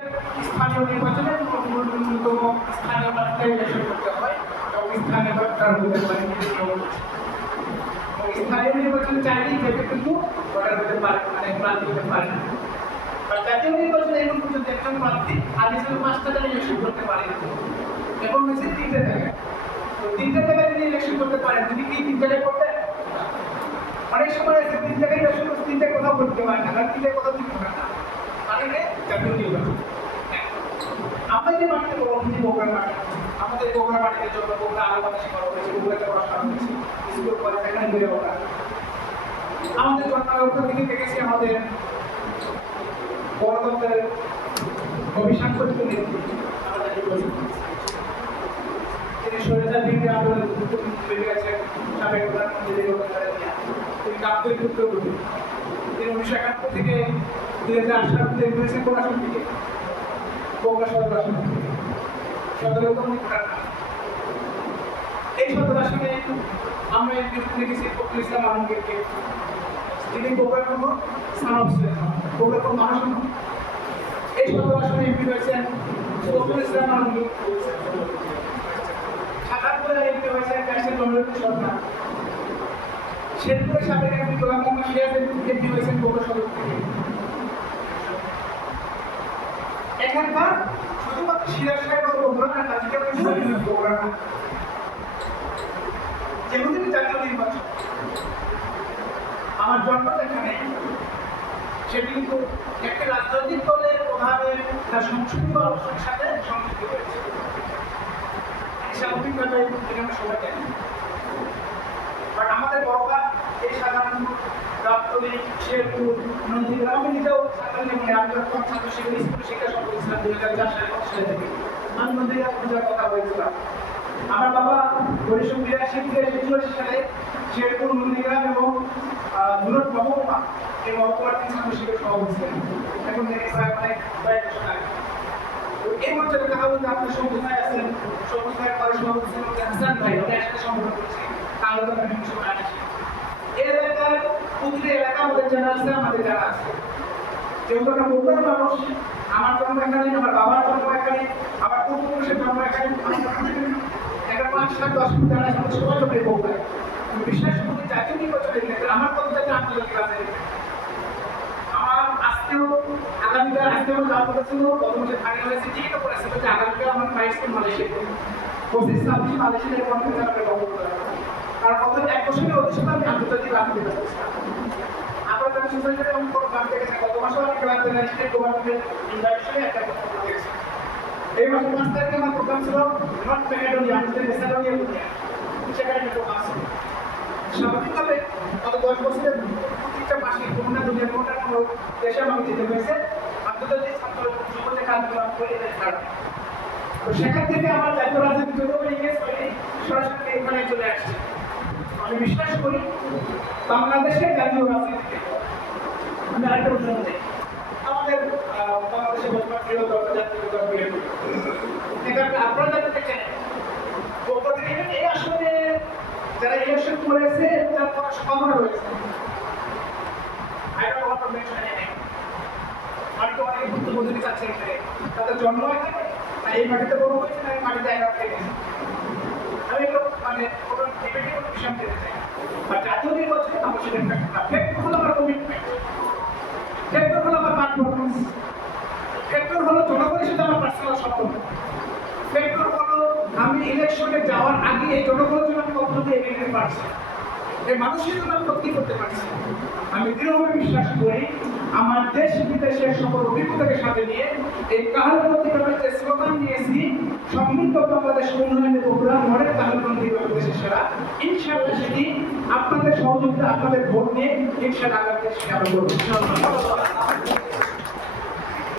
স্থানীয় নির্বাচনে ন্যূনতম স্থানীয় প্রার্থী ইলেকশন করতে হয় এবং স্থানীয় প্রার্থী হতে পারে স্থানীয় নির্বাচনে চাইলেই যে কিন্তু ভোটার হতে পারে মানে প্রার্থী হতে পারে না। জাতীয় নির্বাচনে এখন পর্যন্ত একজন প্রার্থী আদিবাসী 5টা জায়গায় ইলেকশন করতে পারে এবং হচ্ছে 3টে জায়গায়। তো 3টে জায়গায় যদি ইলেকশন করতে পারেন যদি কি 3 জায়গায় করতে অনেক সময় আছে 3 জায়গায় ইলেকশন করতে 3টে কোথাও করতে পারে না কারণ 3টে কোথাও ঠিক হবে না মানে জাতীয় নির্বাচন। আমরা যে মাটিতে বগুড়া মাটি আমাদের বগুড়া মাটির জন্য বগুড়া আরো বাতাসি করা হয়েছে বগুড়াতে পড়াশোনা হয়েছে স্কুল কলেজ এখানে বেড়ে ওঠা আমাদের জন্মালগ্ন থেকে দেখেছি আমাদের গণতন্ত্রের অভিসাংগঠিত নেতৃত্ব আমাদের তিনি স্বৈরাচার বিরোধী আন্দোলনের বেরিয়ে গেছেন সাবেক প্রধানমন্ত্রী তিনি কাপ্তের পুত্র তিনি 1971 থেকে 2008 সাল পর্যন্ত হয়েছেন প্রকাশন থেকে বগুড়া সদর আসনে 17তম এই সদর আসনে আমরা বিরুদ্ধে দেখেছি ফখরুল ইসলাম আলমগীরকে তিনি বগুড়ার কোনো স্থান ছিলেন বগুড়ার কোনো মানুষ নন। এই সদর আসনে এমপি হয়েছেন ফখরুল ইসলাম আলমগীর, ঢাকার এমপি হয়েছেন কাশির চন্দ্রপুর সরকার, শেরপুরের সাবেক এমপি গোলাম মোহাম্মদ সিরাজ এমপি হয়েছেন বগুড়া সদর থেকে। এখানকার শুধুমাত্র সিরাজ সাহেব বগুড়া না তাদেরকে বগুড়া না যেহেতু জাতীয় নির্বাচন আমার জন্ম এখানে সেটি কিন্তু একটি রাজনৈতিক দলের প্রধানের তার সংস্কৃতি আলোচনার সাথে সংযুক্ত হয়েছে স্বাভাবিকভাবে আমরা সবাই জানি। বাট আমাদের বড়রা এই সাধারণ রাপ্তলি শেরপুর নন্দীগ্রাম আমি নিজেও সাধারণ জীবনে আমি যখন ছাত্র শিক্ষা স্কুল শিক্ষা শুরু করেছিলাম 2004 সালে থেকে আমি নন্দীগ্রাম পূজার কথা বলেছিলাম। আমার বাবা 1982 সালে শেরপুর নন্দীগ্রাম এবং দুরট মহকুমা এই মহকুমার ছাত্র শিক্ষক সভাপতি ছিলেন এখন থেকে প্রায় অনেক কয়েক বছর আগে। এই মঞ্চের কথা বলতে আপনার সবুজায় আছেন সবুজায় পরে সভাপতি ছিলেন হাসান ভাই ওটা একসাথে সংগঠন করছি কাঙ্গা এই এলাকার প্রতিটি এলাকা আমাদের জানা আছে আমাদের জানা আছে যেহেতু আমরা বগুড়ার মানুষ আমার জন্ম এখানে আমার বাবার জন্ম এখানে আমার পূর্বপুরুষের জন্ম এখানে একটা 5-7-10 ফুট জানা আছে আমাদের সবাই জন্মে বগুড়ায় বিশ্বাস করি জাতীয় নির্বাচনে আমার কতটা আন্তর্জাতিক আছে আমার আজকেও আগামীকাল আজকেও যাওয়ার কথা ছিল গত বছর ফাইনাল হয়েছে টিকিটও করেছিল যে আগামীকাল আমার ফ্লাইট ছিল মালয়েশিয়া 25-26 মালয়েশিয়ার কনফারেন্স আমরা বহন করলাম কারণ গত 1 বছরের অধিবেশনে আমি আন্তর্জাতিক রাজনীতি করছিলাম। আমরা তার সোসাইটিতে আমি কোনো গান দেখেছি গত মাসে অনেক ক্লাস স্টেট গভর্নমেন্টের ইনভাইটেশনে একটা কথা দেখেছি এই মাসে 5 তারিখে আমার প্রোগ্রাম ছিল নর্থ ম্যাকেডোনিয়া আমাদের মেসাডোনিয়া বুনিয়া সেখানে একটা প্রোগ্রাম ছিল। স্বাভাবিকভাবে গত 10 বছরের প্রত্যেকটা মাসে কোনো না দুনিয়ার কোনো না কোনো দেশে আমাকে যেতে হয়েছে আন্তর্জাতিক ছাত্র জীবনে কার্যক্রম করে এদের ছাড়া। তো সেখান থেকে আমার জাতীয় রাজনীতি যতগুলো ইংরেজ হয়নি সরাসরি এখানে চলে আসছে। আমি বিশ্বাস করি বাংলাদেশের জাতীয় রাজনীতিতে আমি আরেকটা উদাহরণ দিই আমাদের বাংলাদেশের বর্তমান প্রিয় দল জাতীয় দল বিএনপি এখানে আপনারা যাতে দেখেন এই আসলে যারা ইলেকশন করেছে তার কোনো সম্ভাবনা রয়েছে আমি তো অনেক গুরুত্ব বোঝাতে চাচ্ছি এখানে তাদের জন্ম এখানে এই মাটিতে বড় হয়েছে না এই মাটিতে একা থেকে আমি এগুলো মানে কোনো ডিবেটে কোনো বিষয় দিতে চাই বা জাতীয় নির্বাচনে আমার সেটা একটা ফ্যাক্টর হলো আমার কমিটমেন্ট ফ্যাক্টর হলো আমার পারফরমেন্স ফ্যাক্টর হলো জনগণের সাথে আমার পার্সোনাল সম্পর্ক ফ্যাক্টর হলো আমি ইলেকশনে যাওয়ার আগে এই জনগণের জন্য আমি কখনো এগিয়ে পারছি এই মানুষের জন্য আমি ক্ষতি করতে পারছি। আমি দৃঢ়ভাবে বিশ্বাস করি আমার দেশ বিদেশের সকল অভিজ্ঞতাকে সাথে নিয়ে এই কাহালপন্থীভাবে যে স্লোগান নিয়েছি সমৃদ্ধ বাংলাদেশ উন্নয়নের প্রোগ্রাম মডেল কাহালপন্থী বাংলাদেশের সেরা ইনশাআল্লাহ সেটি আপনাদের সহযোগিতা আপনাদের ভোট নিয়ে ইনশাআল্লাহ আগামী সেটা আমরা করব।